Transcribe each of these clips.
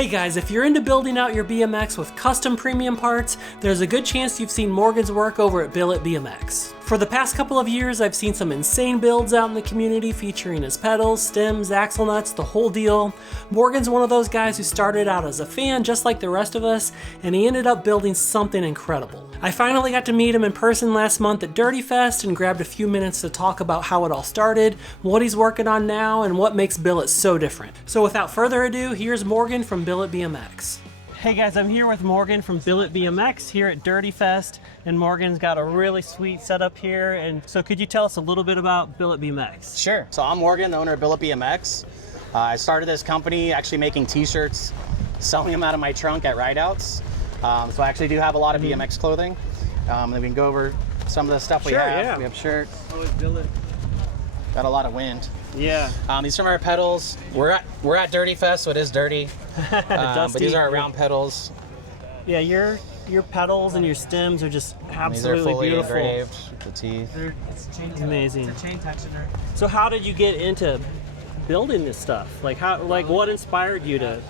Hey guys, if you're into building out your BMX with custom premium parts, there's a good chance you've seen Morgan's work over at Billet BMX. For the past couple of years, I've seen some insane builds out in the community featuring his pedals, stems, axle nuts, the whole deal. Morgan's one of those guys who started out as a fan just like the rest of us, and he ended up building something incredible. I finally got to meet him in person last month at Dirtyfest and grabbed a few minutes to talk about how it all started, what he's working on now, and what makes Billet so different. So without further ado, here's Morgan from Billet BMX. Hey guys, I'm here with Morgan from Billet BMX here at Dirtyfest, and Morgan's got a really sweet setup here. And so could you tell us a little bit about Billet BMX? Sure. So I'm Morgan, the owner of Billet BMX. I started this company actually making t-shirts, selling them out of my trunk at rideouts. So I actually do have a lot of BMX clothing. And we can go over some of the stuff we have. Yeah. We have shirts. Oh, it's Billet. Got a lot of wind. Yeah. These are our pedals. We're at Dirtyfest, so it is dirty. But these are our round pedals. Yeah, your pedals and your stems are just absolutely these are fully beautiful. engraved with the teeth. It's amazing. It's a chain texture. So how did you get into building this stuff? Like what inspired you to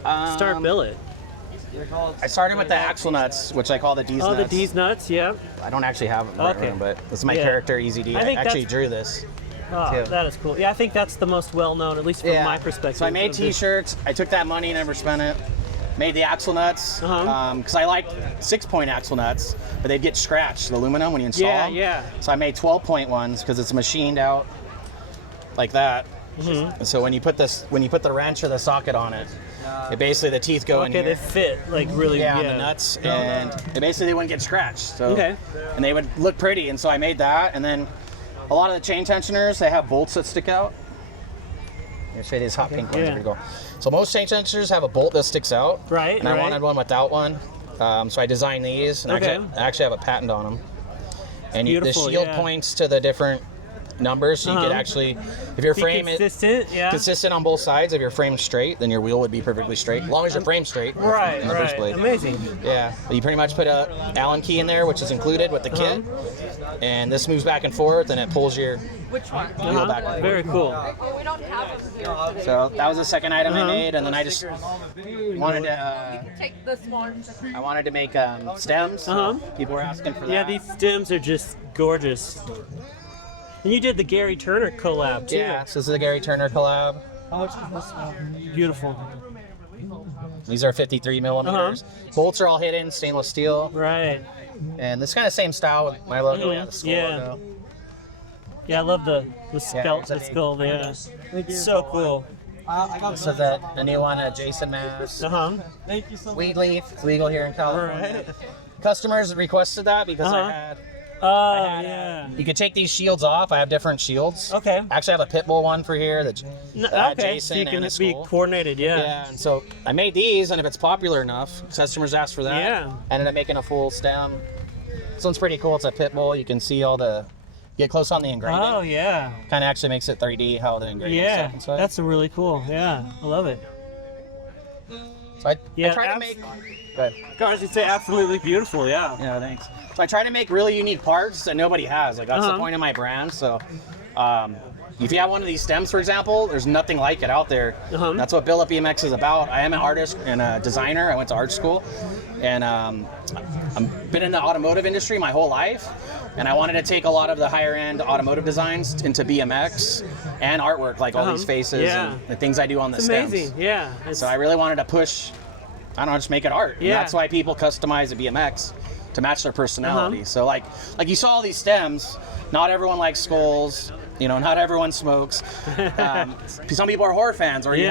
start Billet? I started with the axle nuts, which I call the Deez Nuts. Oh, the Deez Nuts, yeah. I don't actually have them right now, but this is my character, Easy D. I actually drew this. Oh, that is cool. Yeah, I think that's the most well-known, at least from my perspective. So I made t-shirts. I took that money, never spent it. Made the axle nuts, because I liked 6-point axle nuts, but they'd get scratched, the aluminum, when you install them. Yeah. So I made 12-point ones, because it's machined out like that. And so when you put the wrench or the socket on it, basically the teeth go in here. Okay, they fit like really on the nuts, and basically they wouldn't get scratched. So, and they would look pretty, and so I made that, and then a lot of the chain tensioners, they have bolts that stick out. I'll show you these hot pink ones. Here we go. So most chain tensioners have a bolt that sticks out. Right. And I wanted one without one. So I designed these, and I actually have a patent on them. And the shield points to the different numbers, so you could actually, if your frame is consistent on both sides, if your frame's straight, then your wheel would be perfectly straight, as long as your frame's straight. Right. First blade. Amazing. Yeah. You pretty much put a Allen key in there, which is included with the kit, and this moves back and forth, and it pulls your wheel back. Very cool. We don't have them here. So that was the second item I made, and then I just wanted to Take this one. I wanted to make stems. People were asking for that. Yeah, these stems are just gorgeous. And you did the Gary Turner collab too. Yeah, so this is the Gary Turner collab. Beautiful. These are 53 millimeters. Bolts are all hidden, stainless steel. Right. And this kind of same style with my logo, the skull logo. Yeah, I love the skull there. So cool. This is a new one, Jason mask. Thank you so much. Weed leaf, it's legal here in California. Right. Customers requested that because I had you could take these shields off. I have different shields. Okay. Actually, I have a pit bull one for here that Jason so you can and be coordinated, Yeah, and so I made these, and if it's popular enough, customers ask for that. I ended up making a full stem. This one's pretty cool. It's a pit bull. You can see all the, get close on the engraving. Oh, yeah. Kind of actually makes it 3D, how the engraving stuff inside. That's really cool. Yeah, I love it. So I try to make... Go ahead. Guys, you'd say absolutely beautiful, yeah. Yeah, thanks. So I try to make really unique parts that nobody has. Like that's the point of my brand. So if you have one of these stems, for example, there's nothing like it out there. That's what Billet BMX is about. I am an artist and a designer. I went to art school, and I've been in the automotive industry my whole life. And I wanted to take a lot of the higher end automotive designs into BMX and artwork, like all these faces and the things I do on the stems. Amazing, yeah. So I really wanted to push, I don't know, just make it art. Yeah. And that's why people customize a BMX to match their personality. So like you saw all these stems, not everyone likes skulls, not everyone smokes. Some people are horror fans, or you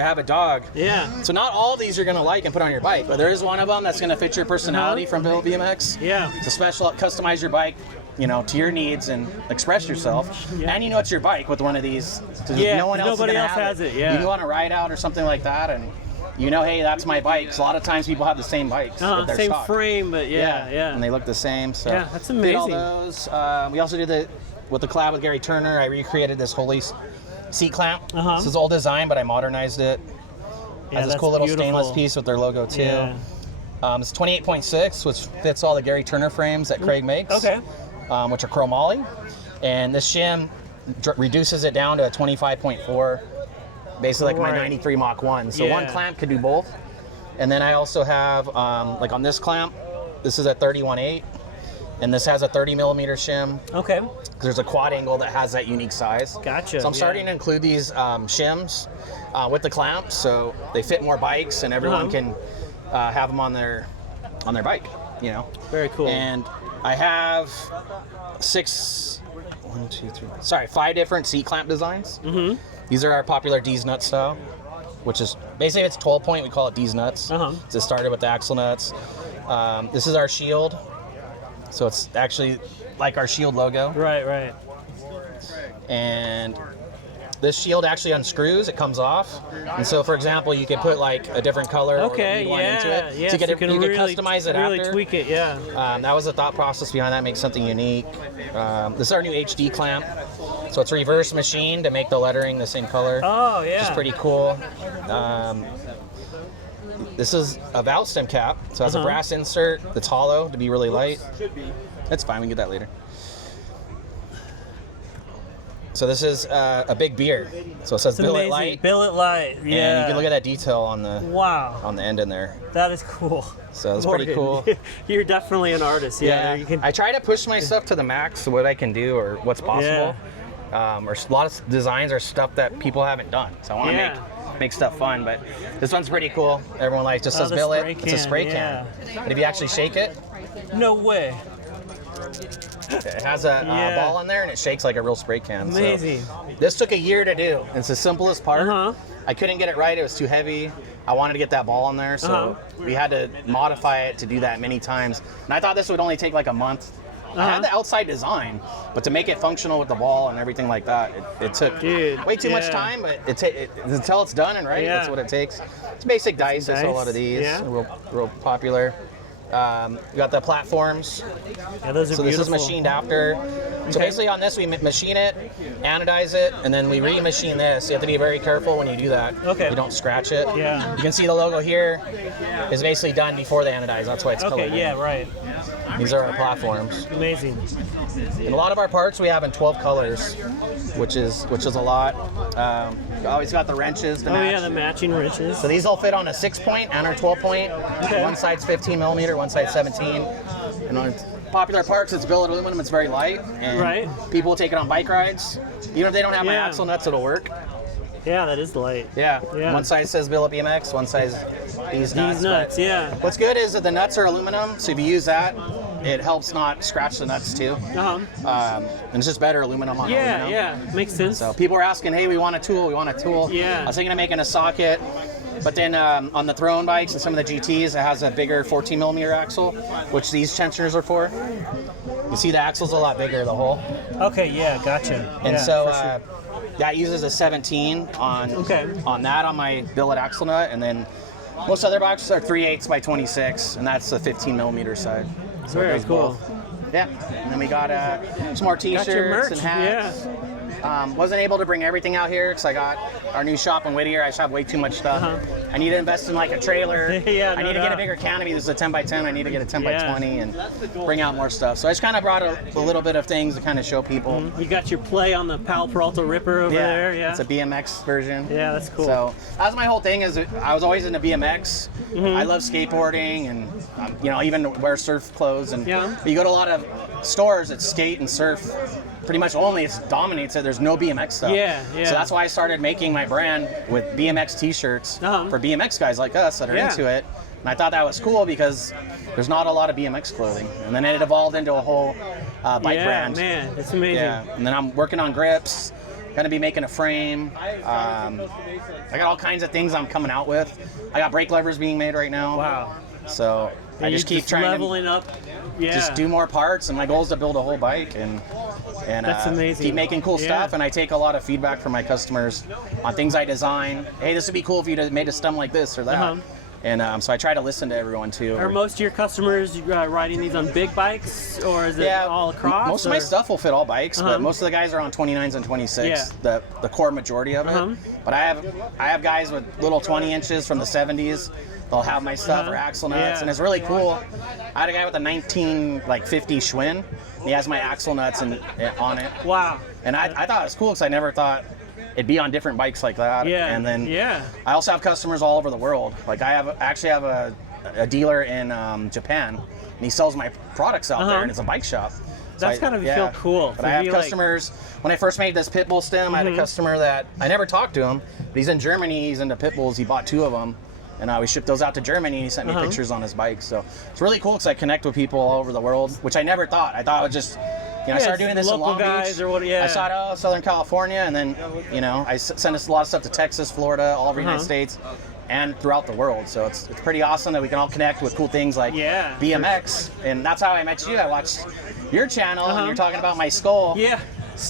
have a dog. Yeah. So not all of these you're gonna like and put on your bike, but there is one of them that's gonna fit your personality from Billet BMX. Yeah. It's a special, customize your bike, to your needs and express yourself. And it's your bike with one of these. No one else nobody else have has it. Yeah. You go on a ride out or something like that, and hey, that's my bike. So a lot of times people have the same bikes. Same stock. frame, but yeah. And they look the same. So yeah, that's amazing. Did all those. We also did with the collab with Gary Turner. I recreated this Holy seat clamp. This is old design, but I modernized it. Has this cool little stainless piece with their logo too. Yeah. It's 28.6, which fits all the Gary Turner frames that Craig makes. Okay. Which are chromoly, and this shim reduces it down to a 25.4 basically like my Right. 93 Mach 1. So Yeah. one clamp could do both. And then I also have, like on this clamp, this is a 31/8, and this has a 30 millimeter shim. Okay. There's a quad angle that has that unique size. Gotcha. So I'm starting to include these shims with the clamps, so they fit more bikes, and everyone can have them on their bike. You know. Very cool. And I have 5 different seat clamp designs. Mm-hmm. These are our popular Deez Nuts style, which is basically it's 12 point. We call it Deez Nuts. So it started with the axle nuts. This is our shield, so it's actually like our shield logo. Right. And this shield actually unscrews, it comes off. And so for example, you could put like a different color or lead one into it. Yeah, so you can really, customize it really after. tweak it, yeah. That was the thought process behind that, make something unique. This is our new HD clamp. So it's reverse machined to make the lettering the same color. Oh, yeah. Which is pretty cool. This is a valve stem cap. So it has a brass insert that's hollow to be really light. That's fine, we can get that later. So this is a big beer. So it says Billet Light. Billet Light, yeah. And you can look at that detail on the on the end in there. That is cool. So that's pretty cool. You're definitely an artist, yeah. You can... I try to push my stuff to the max, what I can do or what's possible. Or a lot of designs are stuff that people haven't done. So I want to make stuff fun, but this one's pretty cool. Everyone likes just says Billet. It's a spray can. And if you actually shake it, no way. it has a ball in there and it shakes like a real spray can. Amazing. So this took a year to do. It's the simplest part. I couldn't get it right. It was too heavy. I wanted to get that ball in there, so we had to modify it to do that many times. And I thought this would only take like a month. I had the outside design, but to make it functional with the ball and everything like that, it took way too much time, but until it's done and right, that's what it takes. It's basic dice. There's a lot of these, real popular. We got the platforms. Yeah, those are so this is machined after. So basically on this we machine it, anodize it, and then we remachine this. You have to be very careful when you do that. Okay. You don't scratch it. Yeah. You can see the logo here is basically done before they anodize. That's why it's colored. Okay, yeah, right. These are our platforms. Amazing. And a lot of our parts we have in 12 colors, which is a lot. Always got the wrenches to match. Yeah, the matching wrenches. So these all fit on a 6-point and our 12-point. One side's 15 millimeter, one side's 17. And on popular parts, it's billet aluminum. It's very light, and people will take it on bike rides. Even if they don't have my axle nuts, it'll work. Yeah, that is light. Yeah. One side says Billet BMX, one side Deez Nuts. Deez Nuts, yeah. What's good is that the nuts are aluminum, so if you use that, it helps not scratch the nuts too. And it's just better aluminum on aluminum. Yeah, makes sense. So people were asking, hey, we want a tool. Yeah. I was thinking of making a socket, but then on the Throne bikes and some of the GTs, it has a bigger 14 millimeter axle, which these tensioners are for. You see the axle's a lot bigger, the hole. Okay, yeah, gotcha. And so that uses a 17 on that on my billet axle nut, and then most other boxes are 3/8 by 26, and that's the 15 millimeter side. So very cool. Both. Yeah, and then we got some more t-shirts and hats. Wasn't able to bring everything out here because I got our new shop in Whittier. I just have way too much stuff. I need to invest in like a trailer. I need to get a bigger canopy. This is a 10 by 10. I need to get a 10 by 20 and bring out more stuff. So I just kind of brought a little bit of things to kind of show people. You got your play on the Pal Peralta Ripper over there. Yeah, it's a BMX version. Yeah, that's cool. So that was my whole thing. Is I was always into BMX. I love skateboarding and even wear surf clothes. And but you go to a lot of stores that skate and surf. Pretty much only it dominates it. There's no BMX stuff. Yeah. So that's why I started making my brand with BMX t-shirts for BMX guys like us that are into it. And I thought that was cool because there's not a lot of BMX clothing. And then it evolved into a whole bike brand. Yeah, man, it's amazing. Yeah. And then I'm working on grips. Gonna be making a frame. I got all kinds of things I'm coming out with. I got brake levers being made right now. Wow. So I just keep trying leveling up. Yeah. Just do more parts, and my goal is to build a whole bike and that's amazing. Keep making cool stuff. And I take a lot of feedback from my customers on things I design. Hey, this would be cool if you made a stem like this or that. And so I try to listen to everyone too. Are most of your customers riding these on big bikes, or is it all across? Most of my stuff will fit all bikes, but most of the guys are on 29s and 26. The core majority of it. But I have guys with little 20 inches from the 70s. They'll have my stuff or axle nuts, and it's really cool. I had a guy with a 1950 Schwinn. He has my axle nuts on it. Wow. And I thought it was cool because I never thought it'd be on different bikes like that. Yeah. And then yeah. I also have customers all over the world. Like I actually have a dealer in Japan, and he sells my products out there, and it's a bike shop. So That's gotta feel cool. But I have customers. When I first made this pit bull stem, I had a customer that I never talked to him, but he's in Germany. He's into pit bulls. He bought 2 of them, and we shipped those out to Germany. And he sent me pictures on his bike. So it's really cool because I connect with people all over the world, which I never thought. I thought it was just, I started doing this in Long Beach. I saw Southern California, and then I sent us a lot of stuff to Texas, Florida, all over the United States, and throughout the world. So it's pretty awesome that we can all connect with cool things like BMX, and that's how I met you. I watched your channel, and you're talking about my skull. Yeah,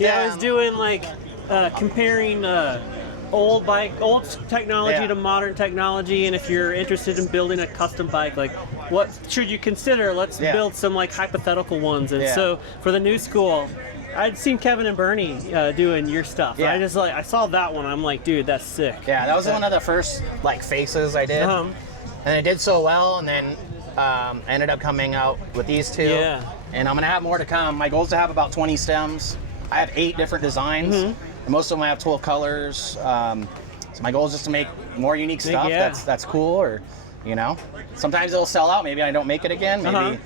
I was doing like comparing old technology to modern technology, and if you're interested in building a custom bike, like what should you consider? Let's build some like hypothetical ones. And so for the new school, I'd seen Kevin and Bernie doing your stuff. I just I saw that one. I'm like, dude, that's sick. Yeah, that was one of the first like faces I did, and it did so well. And then ended up coming out with these 2. Yeah. And I'm gonna have more to come. My goal is to have about 20 stems. I have 8 different designs. And most of them I have 12 colors. So my goal is just to make more unique stuff that's cool, or sometimes it'll sell out. Maybe I don't make it again. Maybe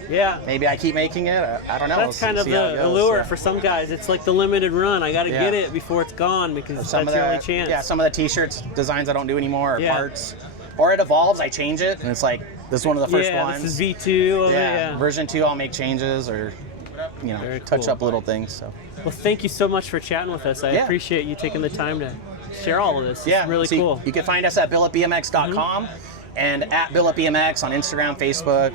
maybe I keep making it. I don't know. That's kind of the allure for some guys. It's like the limited run. I got to get it before it's gone, because that's your only chance. Yeah, some of the t-shirts designs I don't do anymore, or parts, or it evolves. I change it, and it's like this is one of the first ones. This is V2. Version 2, I'll make changes, or touch up little things. So. Well, thank you so much for chatting with us. I appreciate you taking the time to share all of this. It's really cool. You can find us at billetbmx.com and at Billet BMX on Instagram, Facebook,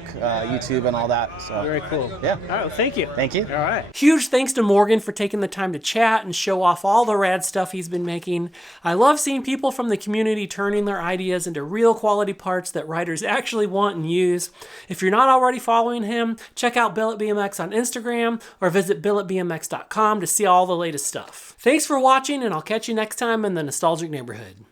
YouTube, and all that. So very cool. Yeah. All right. Well, thank you. Thank you. All right. Huge thanks to Morgan for taking the time to chat and show off all the rad stuff he's been making. I love seeing people from the community turning their ideas into real quality parts that riders actually want and use. If you're not already following him, check out Billet BMX on Instagram or visit billetbmx.com to see all the latest stuff. Thanks for watching, and I'll catch you next time in the Nostalgic Neighborhood.